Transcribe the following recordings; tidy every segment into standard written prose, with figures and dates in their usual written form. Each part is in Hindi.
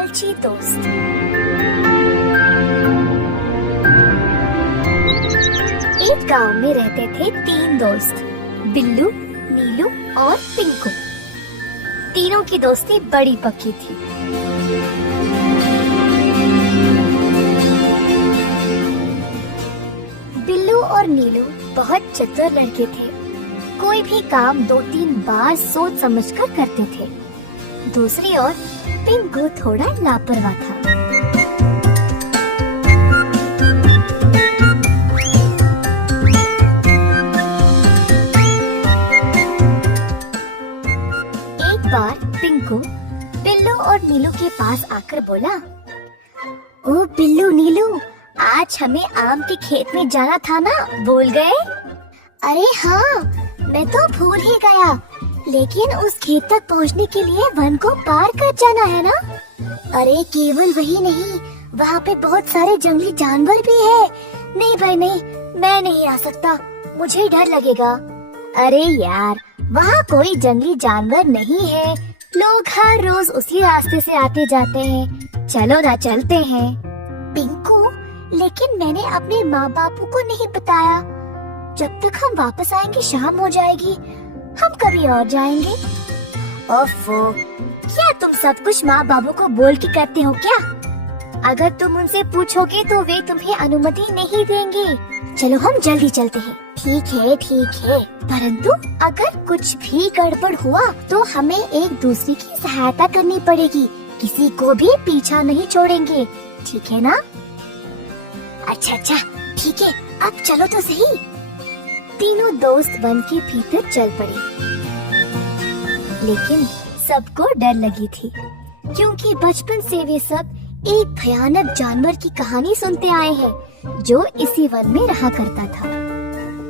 लालची दोस्त। एक गांव में रहते थे 3 दोस्त, बिल्लू, नीलू और पिंकू। तीनों की दोस्ती बड़ी पक्की थी। बिल्लू और नीलू बहुत चतुर लड़के थे। कोई भी काम 2-3 बार सोच समझकर करते थे। दूसरी ओर पिंकू थोड़ा लापरवाह था। एक बार पिंकू बिल्लू और नीलू के पास आकर बोला, ओ बिल्लू नीलू, आज हमें आम के खेत में जाना था ना, भूल गए? अरे हाँ, मैं तो भूल ही गया, लेकिन उस खेत तक पहुंचने के लिए वन को पार कर जाना है ना? अरे केवल वही नहीं, वहाँ पे बहुत सारे जंगली जानवर भी है। नहीं भाई नहीं, मैं नहीं आ सकता, मुझे डर लगेगा। अरे यार, वहाँ कोई जंगली जानवर नहीं है, लोग हर रोज उसी रास्ते से आते जाते हैं। चलो ना, चलते हैं। पिंकू, लेकिन मैंने अपने माँ बापू को नहीं बताया। जब तक हम वापस आएंगे शाम हो जाएगी, हम कभी और जाएंगे। ओफो, क्या तुम सब कुछ माँ बाबू को बोल के करते हो क्या? अगर तुम उनसे पूछोगे तो वे तुम्हें अनुमति नहीं देंगे। चलो हम जल्दी चलते हैं। ठीक है, परंतु अगर कुछ भी गड़बड़ हुआ तो हमें एक दूसरे की सहायता करनी पड़ेगी, किसी को भी पीछा नहीं छोड़ेंगे, ठीक है ना? अच्छा, ठीक है, अब चलो तो सही। तीनों दोस्त वन के भीतर चल पड़े, लेकिन सबको डर लगी थी, क्योंकि बचपन से वे सब एक भयानक जानवर की कहानी सुनते आए हैं, जो इसी वन में रहा करता था।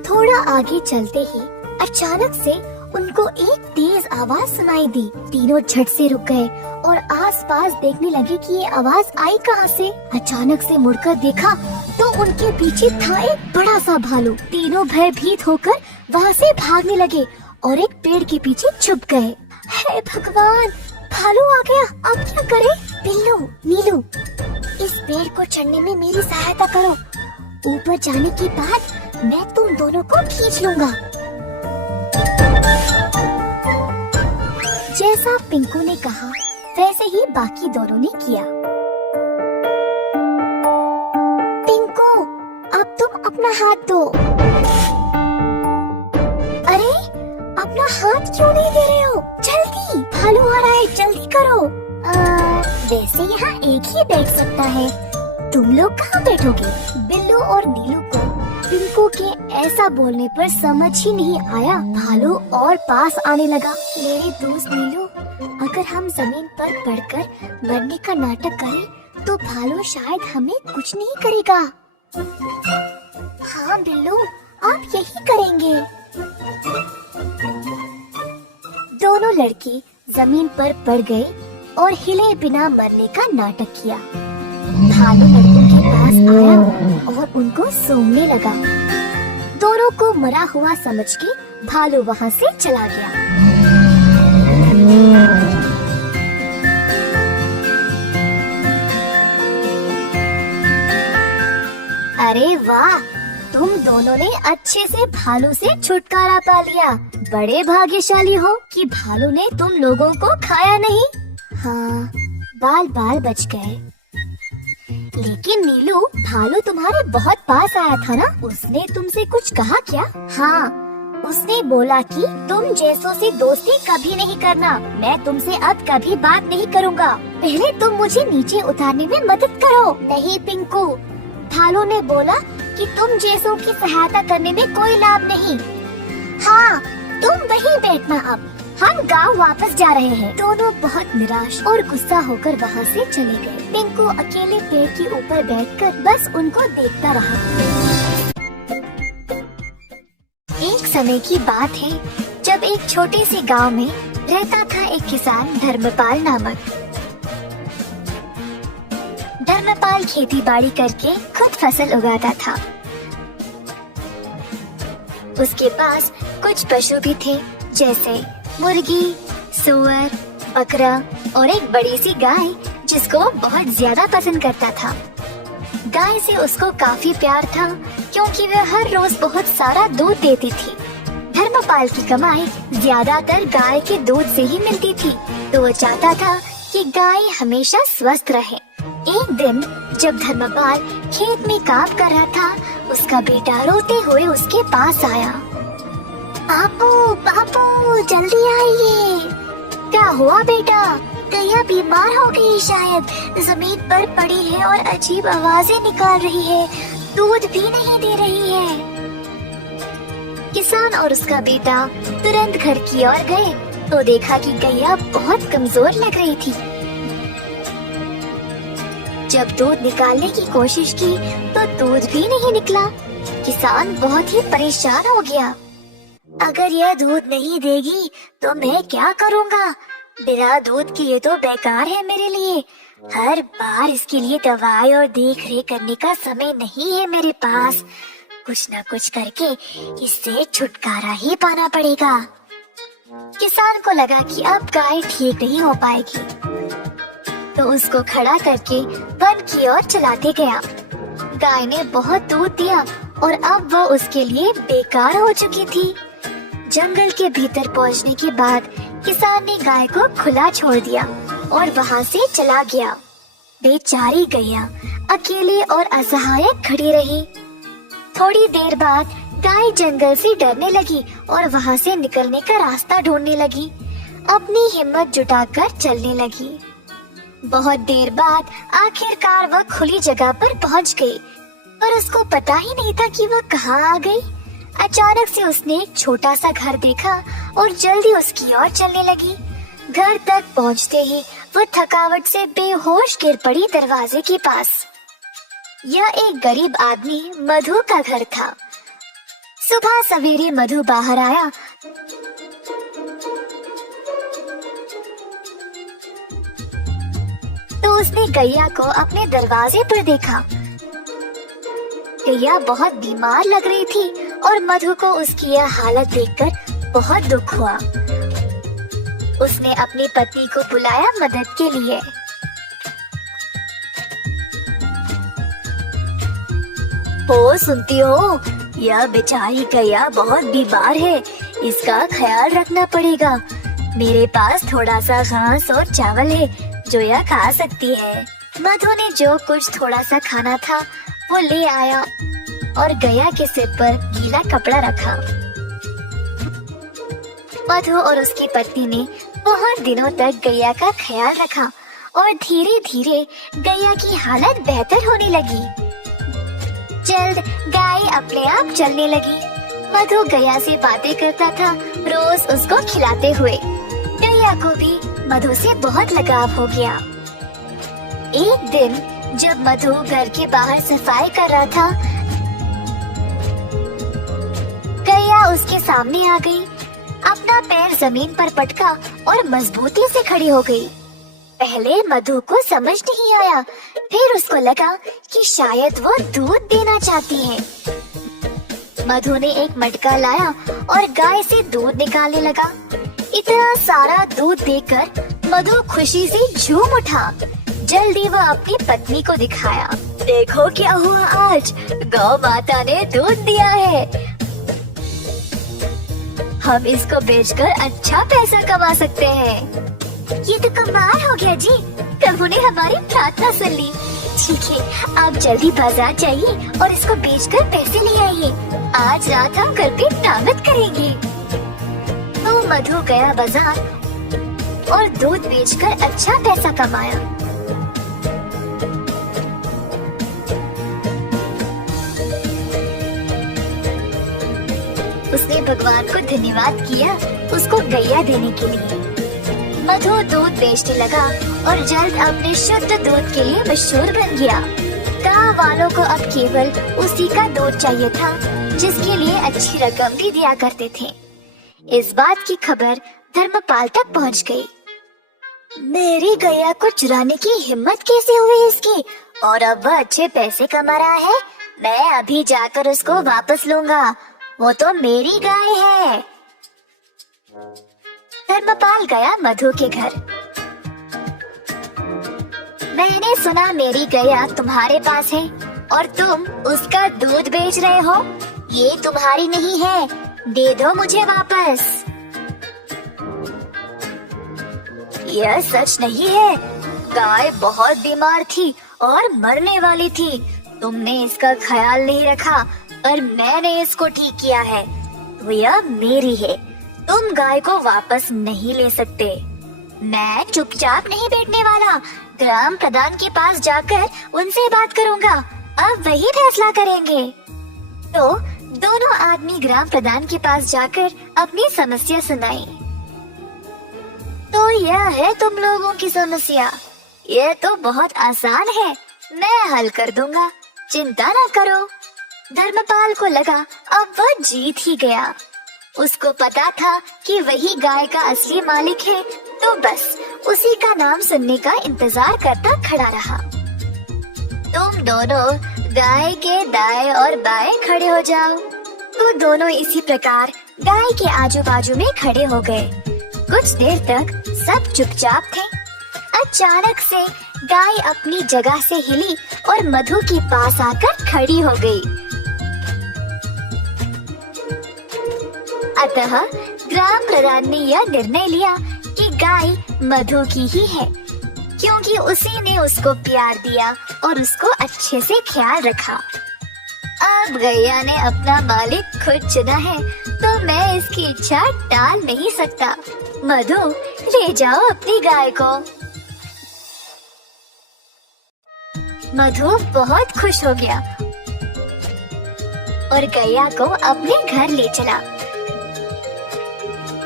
थोड़ा आगे चलते ही अचानक से उनको एक तेज आवाज सुनाई दी। तीनों झट से रुक गए और आसपास देखने लगे कि ये आवाज आई कहाँ से। अचानक से मुड़कर देखा तो उनके पीछे था एक बड़ा सा भालू। तीनों भयभीत होकर वहाँ से भागने लगे और एक पेड़ के पीछे छुप गए। हे भगवान, भालू आ गया, अब क्या करें? बिल्लू, नीलू, इस पेड़ को चढ़ने में मेरी सहायता करो। ऊपर जाने के बाद मैं तुम दोनों को खींच लूंगा। जैसा पिंकू ने कहा, वैसे ही बाकी दोनों ने किया। पिंकू, अब तुम अपना हाथ दो। अरे, अपना हाथ क्यों नहीं दे रहे हो? जल्दी, भालू आ रहा है, जल्दी करो। वैसे यहाँ एक ही बैठ सकता है, तुम लोग कहाँ बैठोगे? बिल्लू और नीलू को पिंकू के ऐसा बोलने पर समझ ही नहीं आया। भालू और पास आने लगा। मेरे दोस्त नीलू, अगर हम जमीन पर पड़कर मरने का नाटक करें तो भालू शायद हमें कुछ नहीं करेगा। हाँ बिल्लू, आप यही करेंगे। दोनों लड़के जमीन पर पड़ गए और हिले बिना मरने का नाटक किया। भालू लड़कों के पास आया और उनको सूंघने लगा। दोनों को मरा हुआ समझ के भालू वहाँ से चला गया। अरे वाह, तुम दोनों ने अच्छे से भालू से छुटकारा पा लिया। बड़े भाग्यशाली हो कि भालू ने तुम लोगों को खाया नहीं। हाँ, बाल बच गए। लेकिन नीलू, भालू तुम्हारे बहुत पास आया था ना, उसने तुमसे कुछ कहा क्या? हाँ, उसने बोला कि तुम जैसों से दोस्ती कभी नहीं करना। मैं तुमसे अब कभी बात नहीं करूँगा। पहले तुम मुझे नीचे उतारने में मदद करो। नहीं पिंकू, भालू ने बोला कि तुम जैसों की सहायता करने में कोई लाभ नहीं। हाँ, तुम वहीं बैठना, अब हम गांव वापस जा रहे हैं। दोनों बहुत निराश और गुस्सा होकर वहाँ से चले गए। पिंकू अकेले पेड़ के ऊपर बैठकर बस उनको देखता रहा। एक समय की बात है, जब एक छोटे से गांव में रहता था एक किसान धर्मपाल नामक। धर्मपाल खेती बाड़ी करके खुद फसल उगाता था। उसके पास कुछ पशु भी थे, जैसे मुर्गी, सूअर, बकरा और एक बड़ी सी गाय जिसको वो बहुत ज्यादा पसंद करता था। गाय से उसको काफी प्यार था क्योंकि वह हर रोज बहुत सारा दूध देती थी। धर्मपाल की कमाई ज्यादातर गाय के दूध से ही मिलती थी, तो वो चाहता था कि गाय हमेशा स्वस्थ रहे। एक दिन जब धर्मपाल खेत में काम कर रहा था, उसका बेटा रोते हुए उसके पास आया। बापू बापू जल्दी आइए। क्या हुआ बेटा? गैया बीमार हो गई शायद, जमीन पर पड़ी है और अजीब आवाजें निकाल रही है, दूध भी नहीं दे रही है। किसान और उसका बेटा तुरंत घर की ओर गए तो देखा कि गैया बहुत कमजोर लग रही थी। जब दूध निकालने की कोशिश की तो दूध भी नहीं निकला। किसान बहुत ही परेशान हो गया। अगर यह दूध नहीं देगी तो मैं क्या करूँगा? बिना दूध के ये तो बेकार है मेरे लिए। हर बार इसके लिए दवाई और देख रेख करने का समय नहीं है मेरे पास। कुछ न कुछ करके इससे छुटकारा ही पाना पड़ेगा। किसान को लगा कि अब गाय ठीक नहीं हो पाएगी, तो उसको खड़ा करके वन की ओर चलाते गया। गाय ने बहुत दूध दिया और अब वो उसके लिए बेकार हो चुकी थी। जंगल के भीतर पहुंचने के बाद किसान ने गाय को खुला छोड़ दिया और वहां से चला गया। बेचारी गैया अकेले और असहाय खड़ी रही। थोड़ी देर बाद गाय जंगल से डरने लगी और वहां से निकलने का रास्ता ढूंढने लगी। अपनी हिम्मत जुटाकर चलने लगी। बहुत देर बाद आखिरकार वह खुली जगह पर पहुंच गई, पर उसको पता ही नहीं था कि वह कहाँ आ गई। अचानक से उसने एक छोटा सा घर देखा और जल्दी उसकी ओर चलने लगी। घर तक पहुंचते ही वह थकावट से बेहोश गिर पड़ी दरवाजे के पास। यह एक गरीब आदमी मधु का घर था। सुबह सवेरे मधु बाहर आया तो उसने गैया को अपने दरवाजे पर देखा। गैया बहुत बीमार लग रही थी और मधु को उसकी यह हालत देखकर बहुत दुख हुआ। उसने अपनी पत्नी को बुलाया मदद के लिए। हो सुनती हो, यह बेचारी गैया बहुत बीमार है, इसका ख्याल रखना पड़ेगा। मेरे पास थोड़ा सा घास और चावल है जो यह खा सकती है। मधु ने जो कुछ थोड़ा सा खाना था वो ले आया और गैया के सिर पर गीला कपड़ा रखा। मधु और उसकी पत्नी ने बहुत दिनों तक गैया का ख्याल रखा और धीरे धीरे गैया की हालत बेहतर होने लगी। जल्द गाय अपने आप चलने लगी। मधु गैया से बातें करता था, रोज उसको खिलाते हुए। गैया को भी मधु से बहुत लगाव हो गया। एक दिन जब मधु घर के बाहर सफाई कर रहा था, गैया उसके सामने आ गई। अपना पैर जमीन पर पटका और मजबूती से खड़ी हो गई। पहले मधु को समझ नहीं आया, फिर उसको लगा कि शायद वो दूध देना चाहती है। मधु ने एक मटका लाया और गाय से दूध निकालने लगा। इतना सारा दूध देखकर मधु खुशी से झूम उठा। जल्दी वह अपनी पत्नी को दिखाया। देखो क्या हुआ आज, गौ माता ने दूध दिया है। हम इसको बेचकर अच्छा पैसा कमा सकते हैं। ये तो कमाल हो गया जी, प्रभु ने हमारी प्रार्थना सुन ली। ठीक है, आप जल्दी बाजार जाइए और इसको बेचकर पैसे ले आइए। आज रात हम घर पे दावत करेंगे। तो मधु गया बाजार और दूध बेचकर अच्छा पैसा कमाया। उसने भगवान को धन्यवाद किया उसको गैया देने के लिए। मधु दूध बेचने लगा और जल्द अपने शुद्ध दूध के लिए मशहूर बन गया। गांव वालों को अब केवल उसी का दूध चाहिए था, जिसके लिए अच्छी रकम भी दिया करते थे। इस बात की खबर धर्मपाल तक पहुंच गई। मेरी गैया को चुराने की हिम्मत कैसे हुई इसकी, और अब वह अच्छे पैसे कमा रहा है। मैं अभी जाकर उसको वापस लूंगा, वो तो मेरी गाय है। धर्मपाल गया मधु के घर। मैंने सुना मेरी गैया तुम्हारे पास है और तुम उसका दूध बेच रहे हो। ये तुम्हारी नहीं है, दे दो मुझे वापस। यह सच नहीं है। गाय बहुत बीमार थी और मरने वाली थी। तुमने इसका ख्याल नहीं रखा और मैंने इसको ठीक किया है, तो यह मेरी है। तुम गाय को वापस नहीं ले सकते। मैं चुपचाप नहीं बैठने वाला। ग्राम प्रधान के पास जाकर उनसे बात करूंगा। अब वही फैसला करेंगे। तो दोनों आदमी ग्राम प्रधान के पास जाकर अपनी समस्या सुनाई। तो यह है तुम लोगों की समस्या। यह तो बहुत आसान है, मैं हल कर दूंगा, चिंता न करो। धर्मपाल को लगा अब वह जीत ही गया। उसको पता था कि वही गाय का असली मालिक है, तो बस उसी का नाम सुनने का इंतजार करता खड़ा रहा। तुम दोनों गाय के दाएं और बाएं खड़े हो जाओ। तो दोनों इसी प्रकार गाय के आजू बाजू में खड़े हो गए। कुछ देर तक सब चुपचाप थे। अचानक से गाय अपनी जगह से हिली और मधु के पास आकर खड़ी हो गई। अतः ग्राम प्रधान ने यह निर्णय लिया कि गाय मधु की ही है, क्योंकि उसी ने उसको प्यार दिया और उसको अच्छे से ख्याल रखा। अब गैया ने अपना मालिक खुद चुना है, तो मैं इसकी इच्छा टाल नहीं सकता। मधु, ले जाओ अपनी गाय को। मधु बहुत खुश हो गया और गैया को अपने घर ले चला।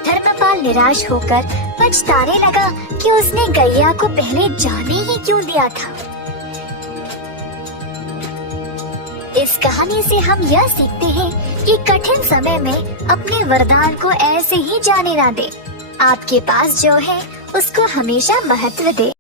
धर्मपाल निराश होकर पछताने लगा कि उसने गैया को पहले जाने ही क्यों दिया था। इस कहानी से हम यह सीखते हैं कि कठिन समय में अपने वरदान को ऐसे ही जाने ना दे। आपके पास जो है उसको हमेशा महत्व दे।